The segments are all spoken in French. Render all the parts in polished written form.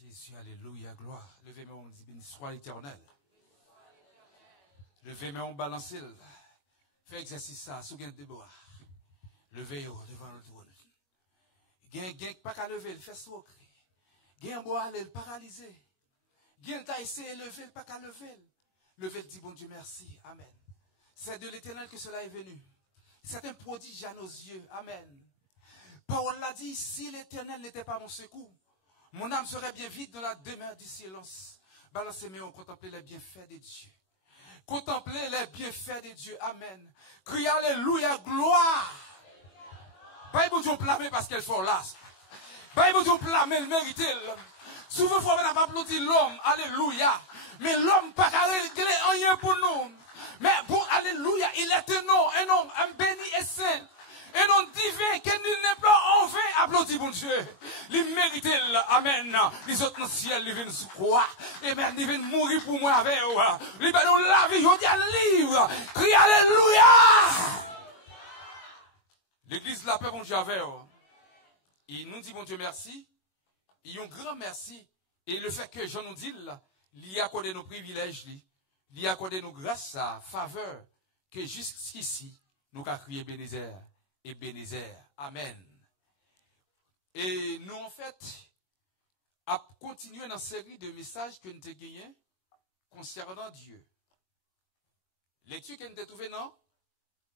Jésus, alléluia, gloire. Levez-moi, on dit béni soit l'Éternel. Levez-moi, on balance. Fais exercice ça, sous gain de bois. Levez-vous devant le trône. Gain pas qu'à lever, le fait socré. Gain bois aller, le paralysé. Gain t'a essayé de lever, pas qu'à lever. Levez, dit bon Dieu merci. Amen. C'est de l'Éternel que cela est venu. C'est un prodige à nos yeux. Amen. Paul l'a dit, si l'Éternel n'était pas mon secours, mon âme serait bien vide dans la demeure du silence. Balancez-moi, on contemplait les bienfaits de Dieu. Contemplez les bienfaits de Dieu. Amen. Criez alléluia, gloire. Pas pour Dieu blâmer parce qu'elle faut là. Pas pour Dieu blâmer, le mériter. Souvent, il faut applaudir l'homme. Alléluia. Mais l'homme pas régler rien pour nous. Mais pour alléluia, il est un homme, un béni et saint. Un nom divin que nul n'est pas en vain. Applaudis mon Dieu. Il mérite. Amen. Les autres dans le ciel, ils viennent sous croix. Amen. Ils viennent mourir pour moi avec eux. Ils viennent la vie. Je dis à livre. Crie alléluia. L'église de la paix, mon Dieu, avec eux. Il nous dit, mon Dieu, merci. Il a un grand merci. Et le fait que je nous dis, il y a accordé nos privilèges, il y a accordé nos grâces, faveur, que jusqu'ici, nous avons crié Bénézer et Bénézer. Amen. Et nous, en fait, à continuer dans cette série de messages que nous avons gagnés concernant Dieu. Lecture que nous avons trouvée dans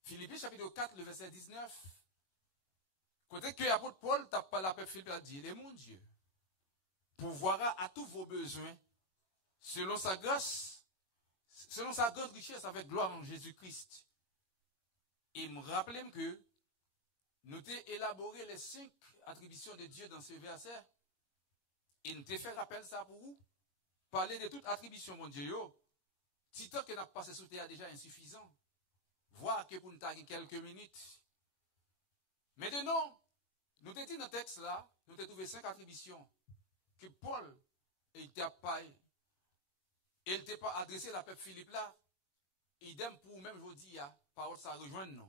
Philippiens chapitre 4, le verset 19. Côté que l'apôtre Paul tape pas la paix, Philippe a dit, il est mon Dieu. Pourvoira à tous vos besoins, selon sa grâce, selon sa grande richesse avec gloire en Jésus-Christ. Et me rappelle que nous avons élaboré les 5 attributions de Dieu dans ce verset. Et nous avons fait rappel ça pour vous. Parler de toute attribution, mon Dieu. Si tant que nous avons passé sous terre déjà insuffisant. Voir que pour nous taguer quelques minutes. Maintenant, nous avons dit dans le texte là, nous avons trouvé 5 attributions que Paul n'était pas adressé à la peuple Philippe là. Idem pour même, je vous dis, parole ça rejoint nous.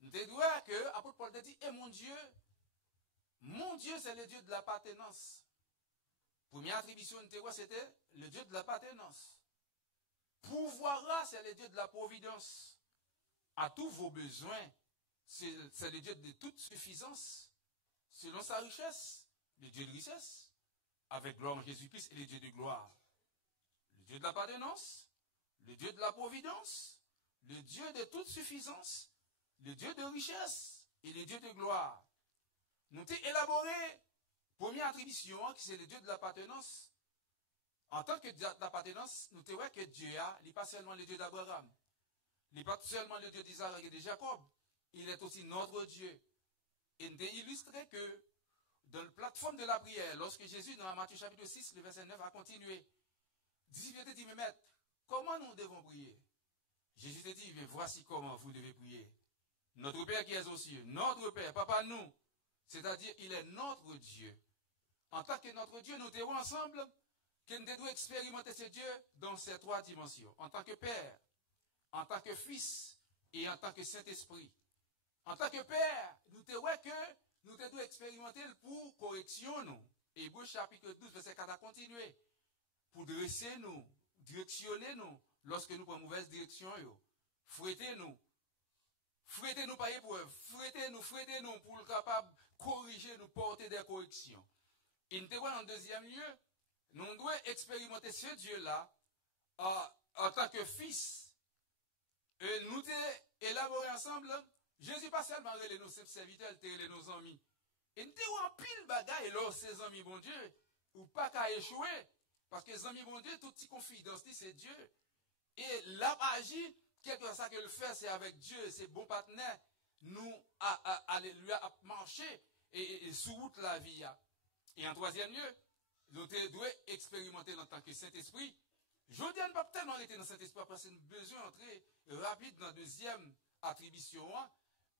Nous avons dit que l'apôtre Paul a dit, et mon Dieu, c'est le Dieu de l'appartenance. Première attribution, c'était le Dieu de l'appartenance. Pouvoir, c'est le Dieu de la providence. À tous vos besoins, c'est le Dieu de toute suffisance, selon sa richesse, le Dieu de richesse, avec gloire en Jésus-Christ et le Dieu de gloire. Le Dieu de l'appartenance, le Dieu de la providence, le Dieu de toute suffisance, le Dieu de richesse et le Dieu de gloire. Nous avons élaboré première attribution, qui c'est le Dieu de l'appartenance. En tant que Dieu de l'appartenance, nous avons vu que Dieu n'est pas seulement le Dieu d'Abraham, il n'est pas seulement le Dieu d'Isaac et de Jacob, il est aussi notre Dieu. Et nous avons illustré que dans la plateforme de la prière, lorsque Jésus, dans Matthieu chapitre 6, le verset 9, a continué, disciples dit, mais maître, comment nous devons prier? Jésus te dit, mais voici comment vous devez prier. Notre Père qui est aux cieux, notre Père, papa nous, c'est-à-dire il est notre Dieu. En tant que notre Dieu, nous devons ensemble que nous devons expérimenter ce Dieu dans ces 3 dimensions. En tant que Père, en tant que Fils et en tant que Saint-Esprit. En tant que Père, nous devons expérimenter pour correction nous. Hébreux chapitre 12, verset 4 a continué. Pour dresser nous, directionner nous, lorsque nous prenons mauvaise direction, fouettez-nous. Fouettez-nous par épreuve. Fouettez-nous pour être capable de corriger, nous porter des corrections. Et nous devons en deuxième lieu, nous devons expérimenter ce Dieu-là en tant que fils. Et nous devons élaborer ensemble. Jésus pas seulement relé nos serviteurs, il relé nos amis. Et nous devons en pile bagaille, là, ces amis, bon Dieu, ou pas qu'à échouer. Parce que les amis, bon Dieu, toute petite confidence, c'est Dieu. Et là, agit, quelque chose que le fait, c'est avec Dieu, c'est bon partenaire, nous, lui à marcher et sous route la vie. Et en troisième lieu, nous devons expérimenter en tant que Saint-Esprit. Je ne dis pas tellement arrêter dans Saint-Esprit, parce que nous avons besoin d'entrer rapide dans la deuxième attribution.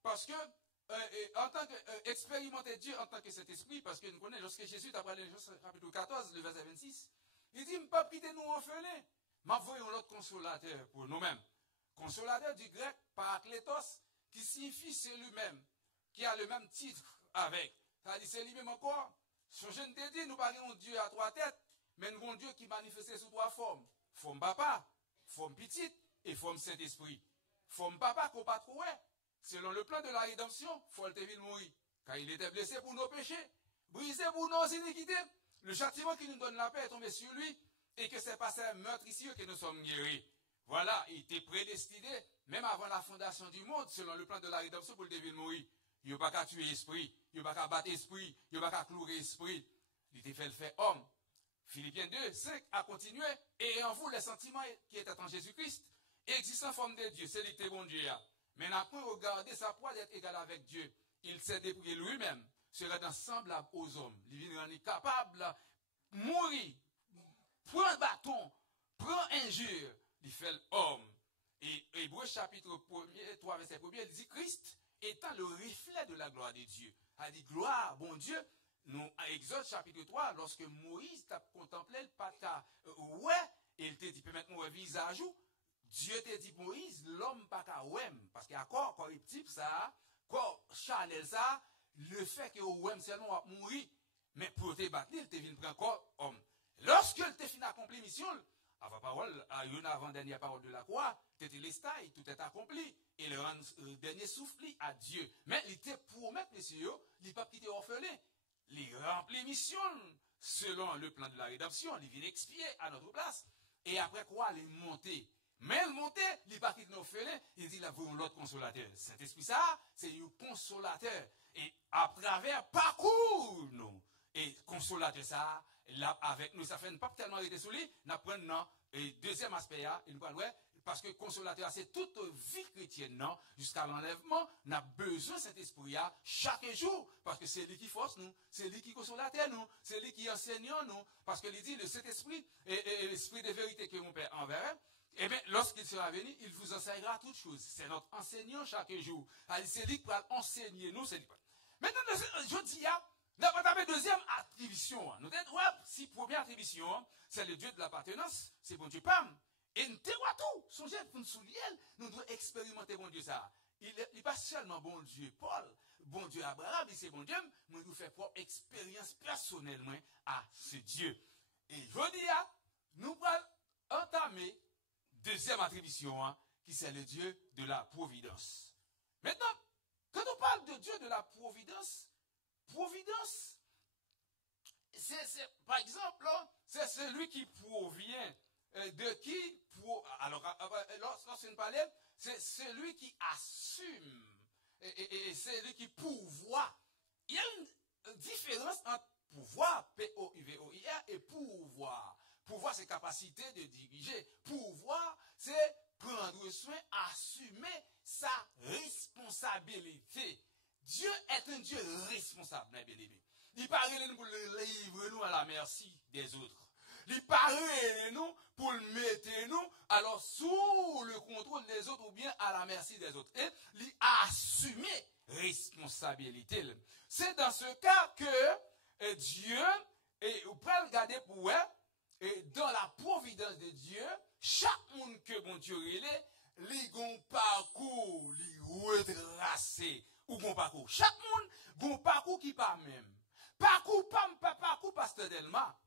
Parce que, en tant que, expérimenter Dieu en tant que Saint-Esprit, parce que nous connaissons, lorsque Jésus a parlé dans chapitre 14, le verset 26, il dit, ne pas quitter nous orphelins, mais voyons l'autre consolateur pour nous-mêmes. Consolateur du grec, parakletos, qui signifie c'est lui-même, qui a le même titre avec. C'est-à-dire, c'est lui-même encore, Son jeune te dit, nous parlons de Dieu à trois têtes, mais nous avons un Dieu qui manifestait sous trois formes. Forme papa, forme petite et forme Saint-Esprit. Forme papa qu'on pas trouvé. Selon le plan de la rédemption, il faut le mourir. Car il était blessé pour nos péchés, brisé pour nos iniquités. Le châtiment qui nous donne la paix est tombé sur lui et que c'est par ces meurtrissures que nous sommes guéris. Voilà, il était prédestiné, même avant la fondation du monde, selon le plan de la rédemption pour le devil mourir. Il n'y a pas qu'à tuer esprit, il n'y a pas qu'à battre esprit, il n'y a pas qu'à clouer esprit. Il était fait le fait homme. Philippiens 2, 5 a continué. Et en vous, les sentiments qui étaient en Jésus-Christ, existent en forme de Dieu, c'est lui qui est bon Dieu. Mais n'a pas regardé sa proie d'être égal avec Dieu. Il s'est dépouillé lui-même, serait semblable aux hommes. Il est capable de mourir, prendre un bâton, prendre injure, il fait l'homme. Et Hébreux chapitre 1er, 3 verset 1er, il dit Christ étant le reflet de la gloire de Dieu. Il dit gloire, bon Dieu. Nous, à Exode chapitre 3, lorsque Moïse t'a contemplé le pata, ouais, il t'a dit, peut-être mon visage, Dieu t'a dit, Moïse, l'homme pas qu'à ouem, parce qu'il y a corps corruptible, ça, corps charnel, ça, le fait que ouem, c'est non, mourir, mais pour te battre, il te vient prendre corps homme. Lorsque il te fin accompli mission, avant parole, à une avant-dernière parole de la croix, t'étais l'estail, tout est accompli, et le dernier souffle à Dieu. Mais il te promet, messieurs, il pas quitter orphelin. Il remplit mission selon le plan de la rédemption, il vient expier à notre place. Et après quoi, il monter. Mais il monter, il pas quitter nos orphelins, il dit, là, vous l'autre consolateur. Saint-Esprit, ça, c'est un consolateur. Et à travers parcours, nous, et consolateur, ça, là, avec nous, ça fait pas tellement été sous lui, nous prenons, et deuxième aspect, il nous ouais, parce que consolateur, c'est toute vie chrétienne, non? Jusqu'à l'enlèvement, on a besoin de cet esprit chaque jour, parce que c'est lui qui force nous, c'est lui qui consolateur nous, c'est lui qui enseigne nous, parce que il dit, le Saint-Esprit et l'esprit de vérité que mon Père enverra, eh bien, lorsqu'il sera venu, il vous enseignera toutes choses. C'est notre enseignant chaque jour. C'est lui qui va enseigner nous, c'est lui. Maintenant, je dis, nous avons une deuxième attribution. Nous avons ouais, si première attribution, c'est le Dieu de l'appartenance, c'est bon Dieu Pam. Et nous devons tout. Songez pour nous souligner, nous devons expérimenter bon Dieu ça. Il n'est pas seulement bon Dieu Paul, bon Dieu Abraham, c'est bon Dieu, mais nous faisons propre expérience personnellement à ce Dieu. Et je dis, nous allons entamer deuxième attribution, qui c'est le Dieu de la providence. Maintenant, quand on parle de Dieu de la providence, c'est par exemple, c'est celui qui provient de qui, alors, lorsqu'on parle, c'est celui qui assume, et c'est celui qui pourvoit. Il y a une différence entre pouvoir, P-O-U-V-O-I-R, et pouvoir. Pouvoir, c'est capacité de diriger. Pouvoir, c'est prendre soin, assumer sa responsabilité. Dieu est un Dieu responsable, mes bien-aimés. Il parle nous pour le livrer nous à la merci des autres. Il parle nous pour le mettre nous alors sous le contrôle des autres ou bien à la merci des autres. Et il assumer responsabilité. C'est dans ce cas que Dieu, et vous pouvez regarder pour et dans la providence de Dieu, chaque monde que bon Dieu est, les gon parcours, les retracé ou gon parcours. Chaque monde gon parcours qui pas même. Parcours pas parcours pasteur Delma.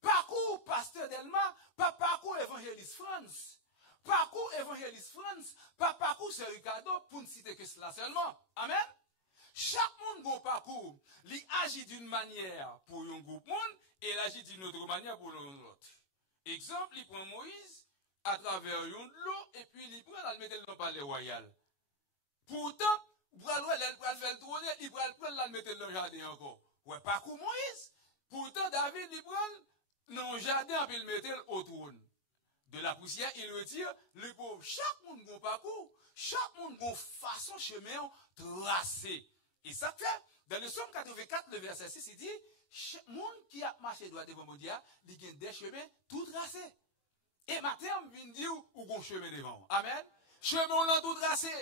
Parcours pasteur Delma, pas parcours évangéliste France. Parcours évangéliste France, pas parcours c'est Ricardo pour ne citer que cela seulement. Amen. Chaque monde gon parcours, il agit d'une manière pour un groupe monde et il agit d'une autre manière pour l'autre. Exemple, il prend Moïse à travers une l'eau et puis il prend la mettre dans le palais royal. Pourtant, il va faire le tourner, il va prendre la mettre dans le jardin encore. Ouais, parcours Moïse. Pourtant, David, il prend dans le jardin et il met au trône. De la poussière, il retire le pauvre. Chaque monde a un parcours, chaque monde a une façon chemin tracé. Et ça fait, dans le Somme 84, le verset 6, il dit, chaque monde qui a marché droit devant mon Dieu, il a des chemins tout tracés. Et matin, on vient dire où un chemin devant. Amen. Chemin là tout tracé.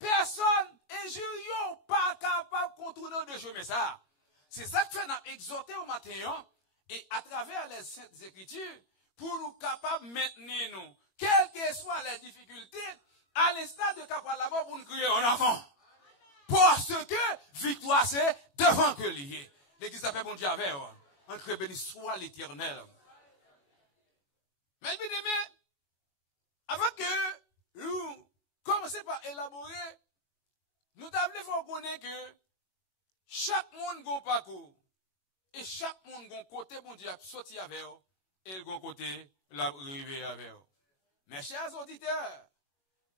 Personne, injurieux, pas capable de contrôler le chemin ça. C'est ça que nous avons exhorté au matin, et à travers les Saintes Écritures, pour nous capables de maintenir nous, quelles que soient les difficultés, à l'instant de capable d'abord pour nous crier en avant. Parce que victoire c'est devant que lié. L'église appelle bon Dieu avec. Entre béni soit l'Éternel. Mais bien aimé, avant que nous commencions par élaborer, nous devons connaître que chaque monde a un parcours. Et chaque monde a un côté, bon Dieu, sorti avec eux. Et le côté, la rivé avec eux. Mes chers auditeurs,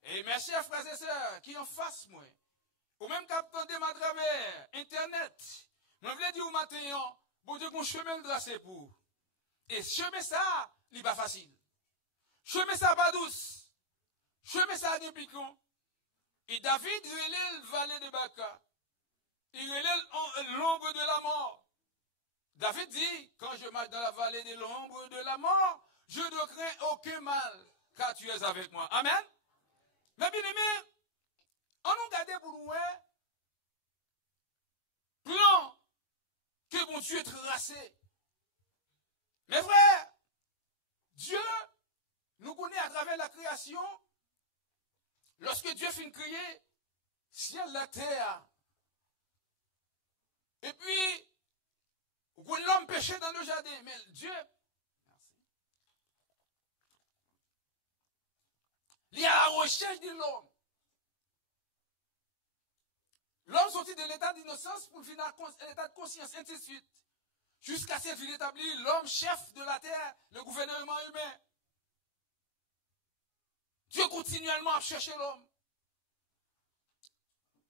et mes chers frères et sœurs, qui en face moi, ou même captant de à travers Internet, je voulais dire au matin, bon Dieu, qu'on chemin tracé pour. Et chemin ça, il n'est pas facile. Chemin ça pas douce. Chemin ça n'est piquant. Et David, il est le valet de Baca. Il est l'ombre de la mort. David dit, quand je marche dans la vallée de l'ombre de la mort, je ne crains aucun mal, car tu es avec moi. Amen. Mais bien aimé, on nous garde pour nous, plan que mon Dieu tracé. Mes frères, Dieu nous connaît à travers la création. Lorsque Dieu finit de créer ciel, la terre, et puis, l'homme péchait dans le jardin, mais Dieu, il y a la recherche de l'homme. L'homme sortit de l'état d'innocence pour finir à l'état de conscience, ainsi de suite. Jusqu'à ce qu'il établit l'homme chef de la terre, le gouvernement humain. Dieu continuellement à chercher l'homme.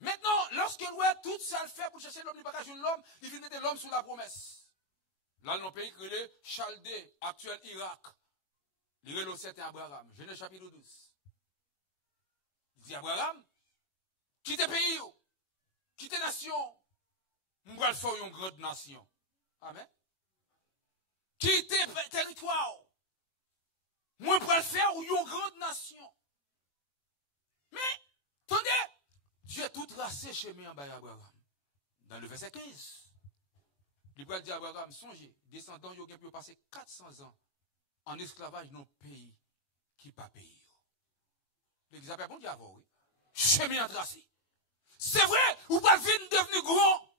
Maintenant, lorsque l'on tout ça le fait pour chercher l'homme, il n'y a pas qu'à l'homme, il vient de l'homme sous la promesse. Là, dans le pays créé Chaldée, actuel Irak. Il est le certain Abraham. Genèse chapitre 12. Il dit Abraham, quitte pays, quitte nation, nous allons faire une grande nation. Amen. Quitte territoire, nous allons faire une grande nation. Mais, attendez, Dieu a tout tracé chemin en bas d'Abraham. Dans le verset 15. Il va dire à Abraham, songez, descendants, ils ont pu passer 400 ans en esclavage dans un pays qui n'a pas payé. L'église a bon Dieu avant, oui. Chemin tracé. C'est vrai, ou pas venir devenu grand.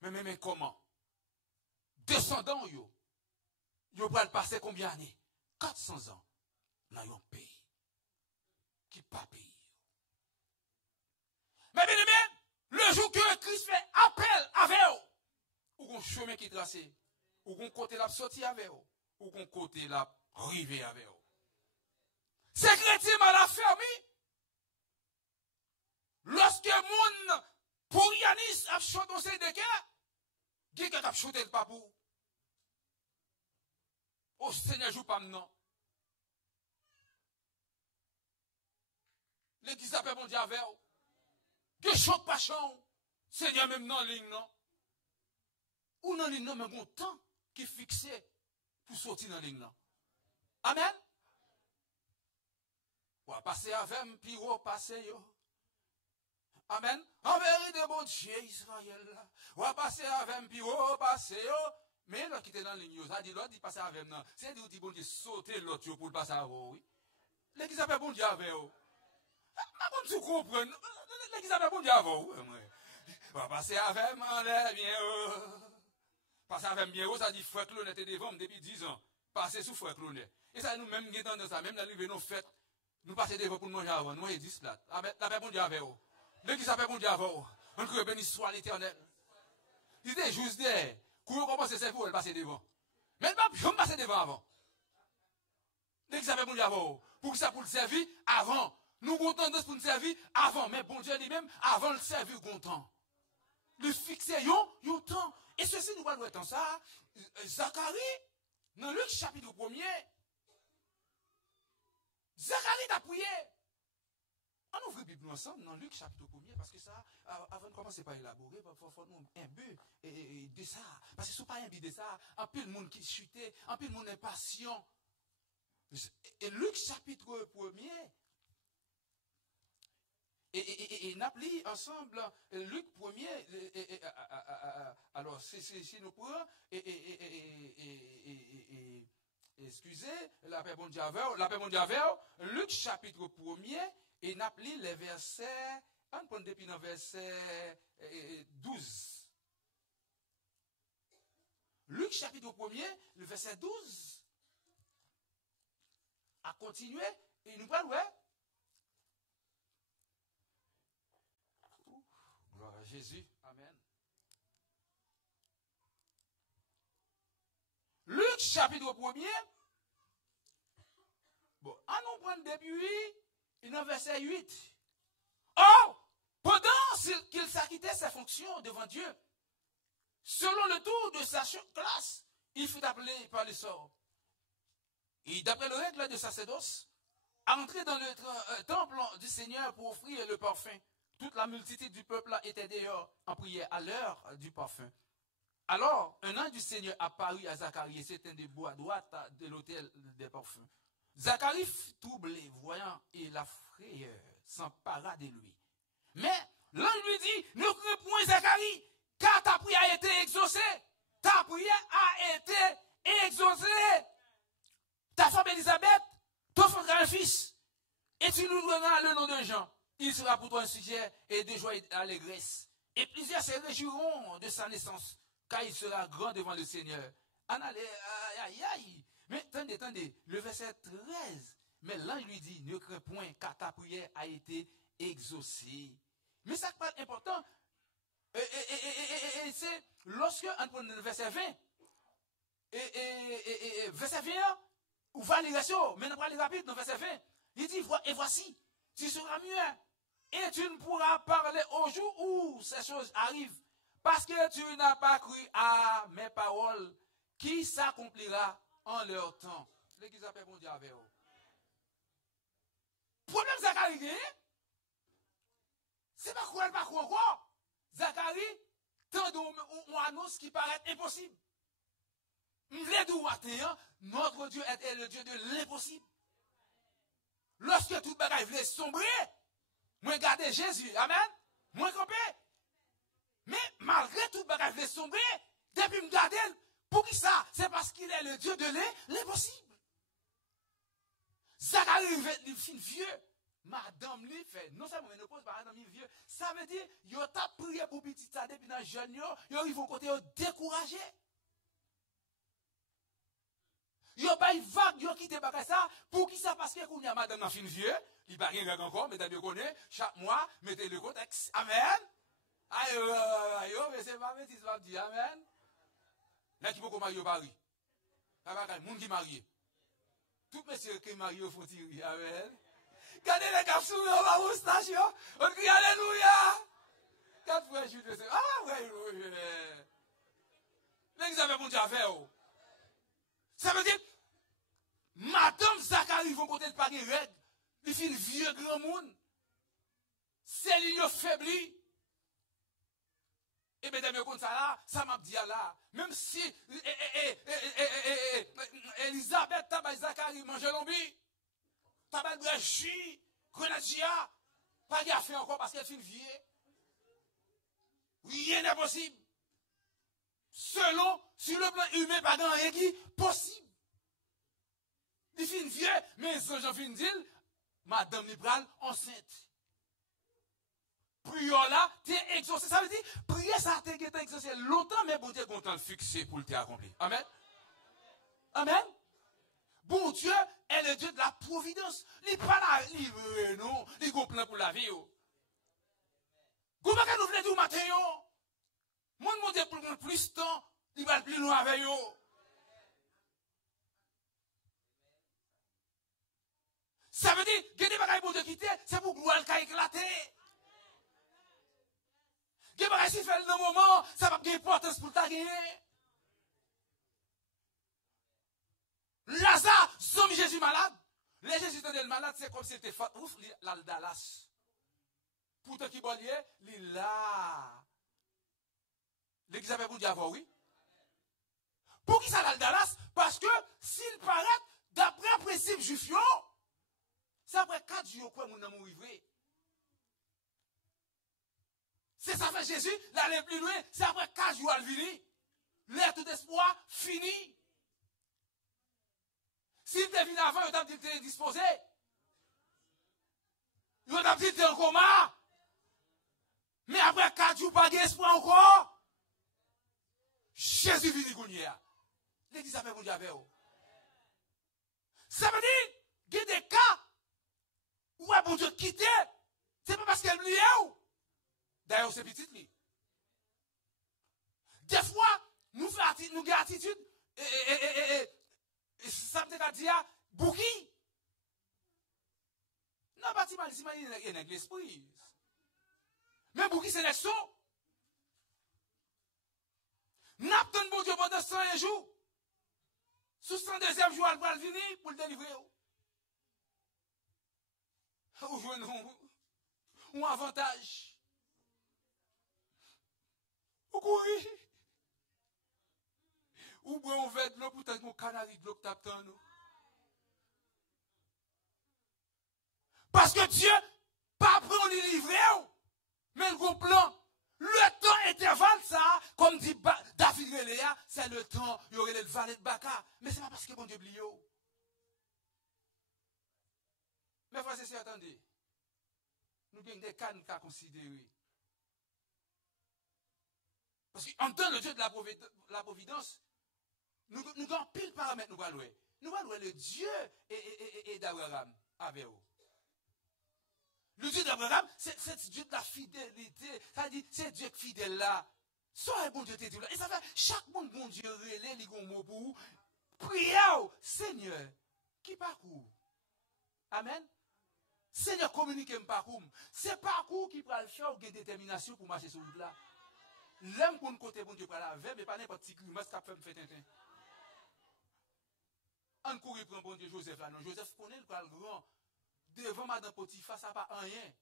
Mais comment? Descendants, ils vont passer combien d'années? 400 ans dans un pays qui n'a pas payé. Mais bien aimé, le jour que Christ fait appel avec eux, ou qu'on chemin qui est tracé, ou qu'on côté la sortie avec eux, ou qu'on côté la rivé avec eux. C'est chrétien mal affermi. Lorsque moun pour Yanis a chanté au sein de cœur, qui a chanté le papou? Oh Seigneur, joue pas maintenant. L'église appelle mon Dieu avec eux. Que chante pas chant. Seigneur, même dans la ligne, non? Ou dans la ligne, non, mais bon temps qui est fixé pour sortir dans la ligne, non? Amen? On va passer avec un piro, passer yo. Amen? En vérité, bon Dieu, Israël. On va passer avec un piro, passer yo. Mais l'autre qui était dans la ligne, ça dit l'autre, il passe avec nous. C'est dit, bon Dieu, sauter l'autre pour le passer avec vous, oui. L'église appelle bon Dieu avec vous. Ma bonne tu comprends. L'église appelle bon Dieu avec vous. On va passer avec moi, bien. Passer avec bien, ça dit frère Clonet était devant depuis 10 ans. Passer sous frère Clonet. Et ça, nous même dans ça, même dans les nos fêtes, nous passons devant pour manger avant, nous, et 10 plats. La bon Dieu avec vous. L'église appelle bon Dieu avec vous. On peut béni soit l'Éternel. Il était juste there. Quand on commence à servir, elle passe devant. Mais je me passe devant avant. L'église appelle bon Dieu avec vous. Pour ça, pour le servir avant. Nous avons tendance pour nous servir avant. Mais bon Dieu lui-même, avant le servir, content. Le fixer, yon temps. Et ceci, nous allons voir ça. Zacharie, dans Luc chapitre 1er, Zacharie t'a prié. On ouvre la Bible ensemble dans Luc chapitre 1er, parce que ça, avant de commencer par élaborer, il faut nous un but de ça. Parce que ce n'est pas un but de ça. Un peu de monde qui chutait, un peu de monde impatient. Et Luc chapitre 1er, et nous appelons ensemble Luc 1er, alors si nous prenons, excusez, la paix bon Dieu, Luc chapitre 1er, et nous appelons les versets, on prend depuis le verset 12. chapitre 1er, le verset 12, a continué, et nous parle, ouais. Gloire à Jésus, amen. Luc chapitre 1er, bon, on nous prend depuis, et dans verset 8. Or, pendant qu'il s'acquittait ses fonctions devant Dieu, selon le tour de sa classe, il fut appelé par le sort. Et d'après le règle de sacerdoce, à entrer dans le temple du Seigneur pour offrir le parfum. Toute la multitude du peuple était dehors en prière à l'heure du parfum. Alors, un ange du Seigneur apparut à Zacharie et s'éteint debout à droite de l'autel des parfums. Zacharie fut troublé, voyant, et la frayeur s'empara de lui. Mais l'ange lui dit, ne crains point Zacharie, car ta prière a été exaucée. Ta prière a été exaucée. Ta femme Élisabeth t'offrira un fils, et tu nous donneras le nom de Jean. Il sera pour toi un sujet et de joie et d'allégresse. Et plusieurs se réjouiront de sa naissance, car il sera grand devant le Seigneur. Mais attendez, le verset 13. Mais l'ange lui dit, ne crains point, car ta prière a été exaucée. Mais ça qui est important, c'est lorsque on prend le verset 20, verset 21, ou validation, mais on va aller rapide dans verset 20, il dit, et voici, tu seras muet, et tu ne pourras parler au jour où ces choses arrivent, parce que tu n'as pas cru à mes paroles, qui s'accomplira en leur temps. L'église appelle mon Dieu avec vous. Problème Zacharie, c'est pas quoi, pas quoi. Zacharie, tant on annonce qui paraît impossible. Notre Dieu est le Dieu de l'impossible. Lorsque tout bagaille voulait sombrer, moi garder Jésus, amen, moi camper. Mais malgré tout bagaille voulait sombrer, depuis me garder, pour qui ça? C'est parce qu'il est le Dieu de l'impossible. Zacharie il fin vieux. Madame lui fait, non seulement il ne pose pas madame vieux, ça veut dire, il a prié pour petit ça depuis dans le jeune, ils vont côté découragé. Yo pas vague, yo quitté bagay ça, pour qui ça? Parce que qu'on y a madame dans fin vieux, il pas rien encore, mais t'as connaît, chaque mois, mettez le contexte. Amen. Aïe, mais c'est pas bêtise, va dire, amen. Là, qui peut marier au Paris? Pas monde qui marié. Tout monsieur qui marié au font tirer, amen. Regardez les garçons, on va au station, on crie alléluia. 4 fois, je dis, ah, oui. L'examen mon Dieu a fait, oh. Ça veut dire, madame Zacharie vont côté de pas de règles. Il fait vieux grand monde. C'est lui qui faibli. Et mesdames, comme ça là, ça m'a dit là. Même si Elisabeth tabac Zacharie mange l'ombi, tabac de jus, grenadia, pas gaffe encore parce qu'elle fait vieux. Rien n'est possible. Selon, sur le plan humain, pas grand rien qui possible. Il fin vieux, mais ce j'en fin dire, madame Libral enceinte. Prière là, t'es exaucé. Ça veut dire, prière ça t'es exaucé longtemps, mais bon Dieu content le fixer pour le t'es accompli. Amen. Amen. Bon Dieu est le Dieu de la providence. Il n'est pas là, non, il a un plan pour la vie. Comment nous voulons dire matin, mon Dieu pour prendre plus de temps, il va plus loin avec eux. Ça veut dire que des bagages pour te quitter, c'est pour pouvoir le cas éclater. Que des bagages si fait le moment, ça va avoir importance pour ta gagner. Lazare, zombie Jésus malade. Les Jésus étaient malade, c'est comme si c'était ouf, l'aldalas. Pourtant qui bon lié, il là. L'église avait pour dire oui. Pour qui ça l'aldalas? Parce que s'il paraît, d'après un principe juif, c'est après 4 jours que mon amour est. C'est ça fait Jésus, l'aller plus loin, c'est après 4 jours à venir. L'air tout espoir fini. S'il te venu avant, il t'a dit que tu es disposé. Il t'a dit que tu es en coma. Mais après 4 jours, pas d'espoir encore. Jésus vient de L'église a fait bon Dieu avec vous. Ça veut dire, il y a des cas où bon Dieu quitte, c'est pas parce qu'elle oublie ou. D'ailleurs, c'est petit lui. Des fois, nous avons attitude, et ça me dit, bouki. Non, pas si mal, il y a l'esprit. Mais bouki, c'est les sauts. N'attendons bon Dieu pendant 101 jours. Sous 102e jour, elle va venir pour le délivrer. Ou jouons un avantage. Ou courir. Ou boire un verre de l'eau pour mon canari de l'eau que t'attends nous. Parce que Dieu, pas pour nous livrer, mais le gros plan. Le temps intervalle, ça, comme dit David Reléa, c'est le temps, il y aurait le valet de Baka. Mais ce n'est pas parce que bon Dieu oublie. Mais frère, c'est attendez. Nous avons des cas à considérer. Parce qu'en tant que le Dieu de la providence, nous avons pile paramètres, nous allons louer. Nous allons louer le Dieu et d'Abraham avec vous. Le Dieu d'Abraham, c'est Dieu de la fidélité. Ça dit, c'est Dieu fidèle là. Sois un bon Dieu, t'es là. Et ça fait, chaque monde, bon Dieu, relève les gros mots pour vous. Priez, Seigneur, qui parcourt. Amen. Seigneur, communiquez un parcours. C'est parcours qui va le faire ou qui a détermination pour marcher sur le route là. L'homme pour nous côté, bon Dieu, pour la veille, mais pas n'importe qui grimace qui a fait me faire tintin. On court et prend bon Dieu Joseph là. Non, Joseph connaît le grand. Devant Madame Potiphar, ça n'a pas rien.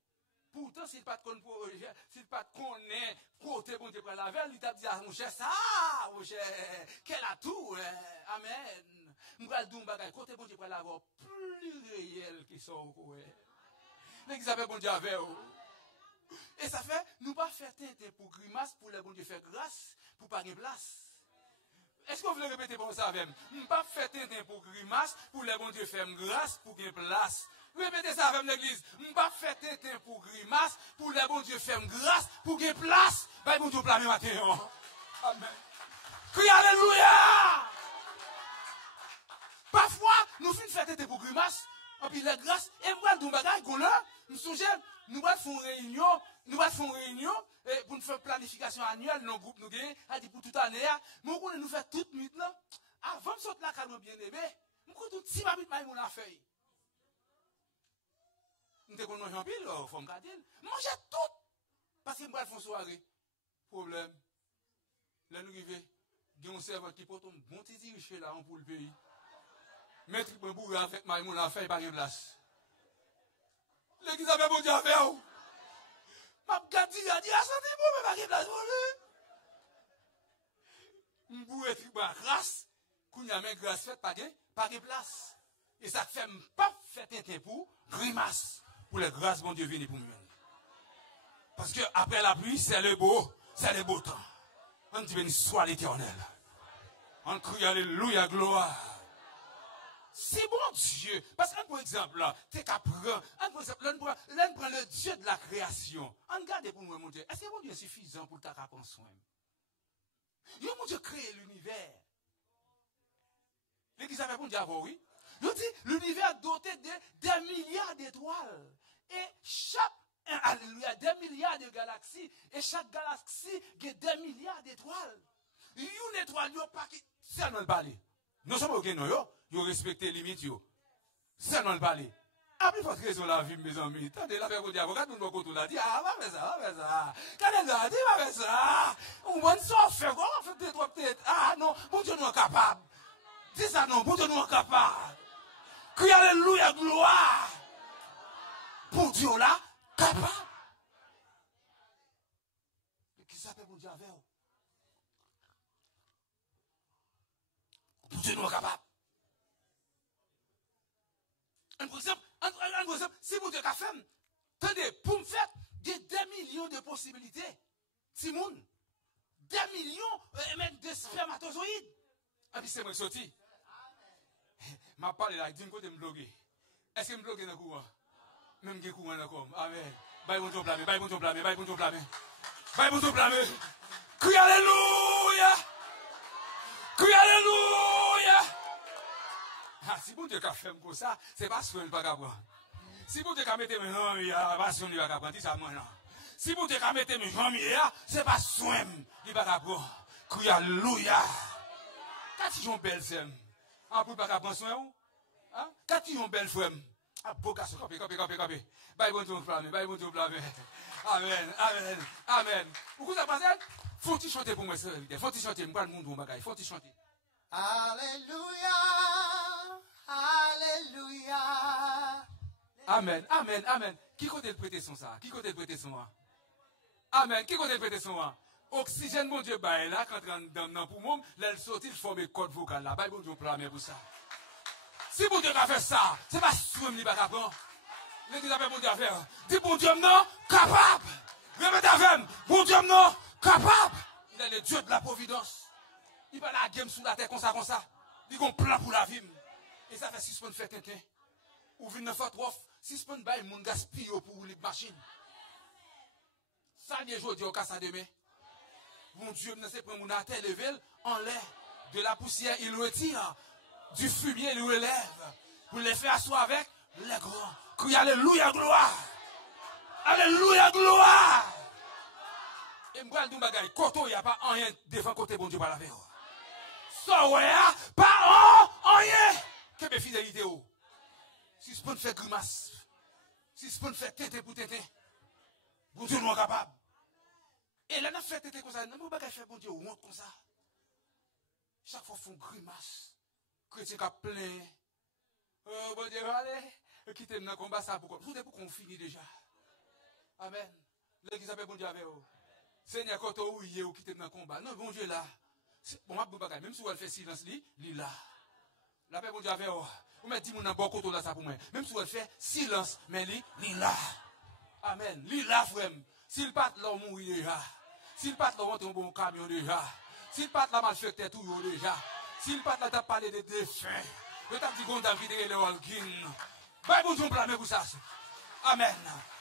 Pourtant, s'il pas de connaît, côté bon Dieu pour la veille, il t'a dit, mon cher, ça, mon cher, quel atout, amen. M'gal dou bagay, côté bon Dieu pour la voir plus réel que ça. L'église appelle bon Dieu avec vous. Et ça fait, nous pas faire tintin pour grimace, pour le bon Dieu faire grâce, pour pas de place. Est-ce que vous voulez répéter pour ça avec moi? Nous pas faire tintin pour grimace, pour le bon Dieu faire grâce, pour qu'il y ait place. Répétez ça avec l'église. Nous pas faire tintin pour grimace, pour le bon Dieu faire grâce, pour qu'il y ait place. Ben, bon Dieu, plamer matin. Amen. Crie alléluia! Parfois, nous finissons faire tintin pour grimace, et puis la grâce, et moi, nous bagaille qu'on a, nous songeons, nous allons faire une réunion, pour nous faire planification annuelle, nos groupes, nous gagnons, pour toute année, mais on nous fait toute nuit, là. Avant de sortir la canne bien aimé, nous avons tout 6 minutes, mais on a fait. Nous avons mangé en pile, il faut me garder. Manger tout. Parce que nous allons faire une soirée. Problème. Là, nous arrivons, il y a un serveur qui porte un bon petit riche là pour le pays. Mettre un bourreau avec moi, on a fait par une place. L'église avait bon Dieu avec vous. Ma gadi a dit, ah, ça c'est bon, mais pas une place pour lui. Un bourreau est par grâce. Qu'on y a mis grâce faite par une place. Et ça fait pas faire un pour grimace. Pour les grâces, bon Dieu, viennent pour nous. Parce que après la pluie, c'est le beau temps. On dit béni soit l'Éternel. On crie alléluia, gloire. C'est bon Dieu. Parce que, par exemple, là, t'es qu'à prendre, l'un prend le Dieu de la création. On regarde pour nous, mon Dieu. Est-ce que mon Dieu est suffisant pour ta prendre soin? Mon Dieu crée l'univers. L'église avait bon Dieu avant, oui. Je dis, l'univers doté de des milliards d'étoiles. Et chaque, alléluia, des milliards de galaxies. Et chaque galaxie a des milliards d'étoiles. Une étoile, il n'y a pas qui. C'est non le parler. Nous sommes ok, nous, yo respectez les limites, yo. C'est non le parler. Après, il faut raison la vie, mes amis. Attendez, la faire dire, regarde, nous, nous, là, dit, ah, va faire ça, va faire ça. Quand elle a dit, va faire ça. On va s'en faire, on va faire peut-être. Ah, non, bon Dieu, nous sommes capables. Dis ça, non, bon Dieu, nous sommes capables. Crie alléluia, gloire. Pour Dieu là, capable. Qui s'appelle pour Dieu avec vous? Pour Dieu nous capable. Un exemple, si mon Dieu a fait, attendez, pour me faire, il y a des millions de possibilités. Simon, des millions de spermatozoïdes. Et puis c'est moi qui sorti. Ma parole là, dis-moi que je me bloguer. Est-ce que je me bloguer dans le courant? Même que je courant dans le courant. Amen. Bye bon Dieu blâmer, bye bon Dieu blâmer, bye bon Dieu blâmer. Bye bon Dieu blâmer. Crie alléluia. Crie alléluia. Si bon Dieu a fait comme ça, c'est pas soin pas capable. Si bon Dieu a mettre mes jambes, il pas soin pas capable. Dis ça moi non. Si bon Dieu a mettre mes jambes, c'est pas soin il pas capable. Crie alléluia. Quand tu es belle femme, en pour pas capable soin ou? Hein? Quand tu es belle femme, ah beau casse copé. Bye bon Dieu blâmer, Amen, amen, amen. Pourquoi ça passe? Faut-il chanter pour moi, faut-il chanter, moi le monde bagaille, faut-il chanter. Alléluia, alléluia. Amen, amen, amen. Qui côté le prêter son ça? Qui côté le prêter son? Amen, qui côté le prêter son? Oxygène, mon Dieu, bah là, quand dans le poumon, l'aile sortit, il forme code vocal là. Bah, bon Dieu, blâmer pour ça. Si bon Dieu a fait ça, c'est pas soum li baka bon. L'église a fait bon Dieu à faire. Dis bon Dieu non, capable. Répète avec bon Dieu non, capable. Il est le Dieu de la providence. Il va la game sous la terre comme ça. Il a un plan pour la vie. Et ça fait 6 points de faire quelqu'un. Ou vient de faire trop, 6 points de bail, mon gaspille pour les machines. Ça, il est aujourd'hui au cas ça demain. Mon Dieu, ne sait pas mon terre level en l'air. De la poussière, il retire. Du fumier, il relève. Pour les faire asseoir avec les grands. Crie alléluia, gloire. Alléluia, gloire. Et moi, je dis, côté, il n'y a pas rien devant côté bon Dieu par la vie. Ça, ouais, pas rien. Que mes fidélités. Si je peux faire grimace. Si je peux faire tété pour tété. Bon Dieu, nous capable. Et là, on a fait tété comme ça. Nous ne pouvons pas faire bon Dieu honte comme ça. Chaque fois, font grimace. Chrétien qui a plein. Oh, bon Dieu, allez. Quittez dans le combat, ça pour qu'on finisse déjà. Amen. L'église appelle bon Dieu avec vous. Seigneur, quand vous y ou quittez dans le combat. Non, bon Dieu là. Bon, même si vous fait silence, il là. La paix bon Dieu avec vous. Vous mettez 10 personnes dans bon côté là, ça pour moi. Même si vous fait silence, mais il là. Amen. Il là, frère. S'il part là, on mourit déjà. S'il part là, on monte un bon camion déjà. S'il part là, mal fait tout déjà. S'il part là, t'as parlé de défunts. Je t'ai dit qu'on t'a vidé le Walkin. Bah, bon Dieu, blâmer pour ça. Amen.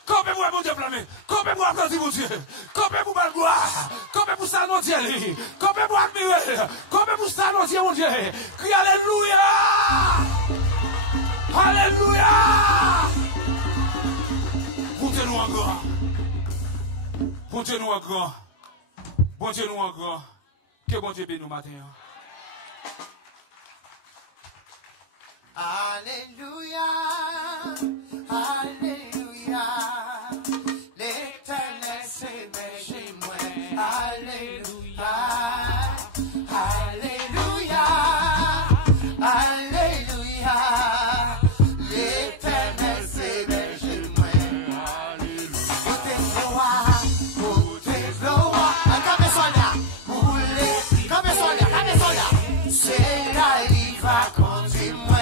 Coupez-moi, mon Dieu, blâmer. Coupez-moi, applaudir, mon Dieu. Coupez-moi, ma gloire. Coupez-moi, ça, mon Dieu. Coupez-moi, admirer. Coupez-moi, ça, mon Dieu, mon Dieu. Crie alléluia. Alléluia. Bon Dieu, nous en grand. Bon Dieu, nous en grand. Bon Dieu, nous en grand. Que bon Dieu bénisse nous matin. Alléluia, alléluia, l'Éternel s'éveille chez moi. Alléluia, alléluia, alléluia, l'Éternel s'éveille chez moi. Côté gloire, cabeçolha, moulé, cabeçolha, c'est là, il va conduire moi.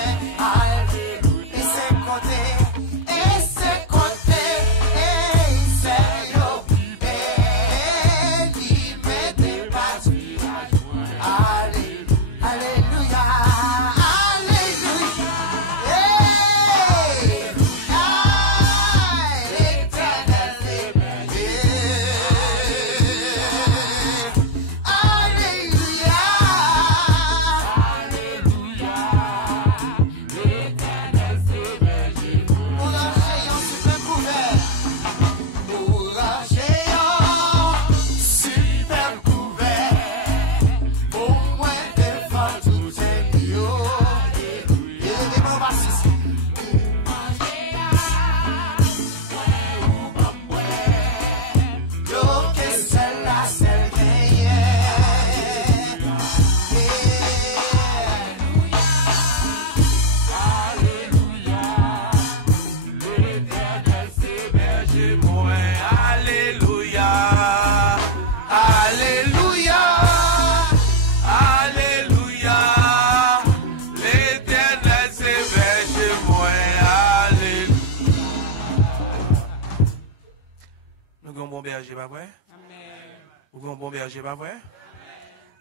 Bon berger, pas vrai? Amen. Vous avez un bon berger, pas vrai?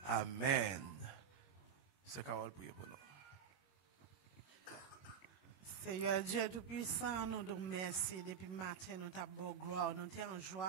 Amen. C'est Carole prier pour nous. Seigneur Dieu Tout-Puissant, nous te remercions depuis le matin, nous t'avons gloire, nous t'avons joie.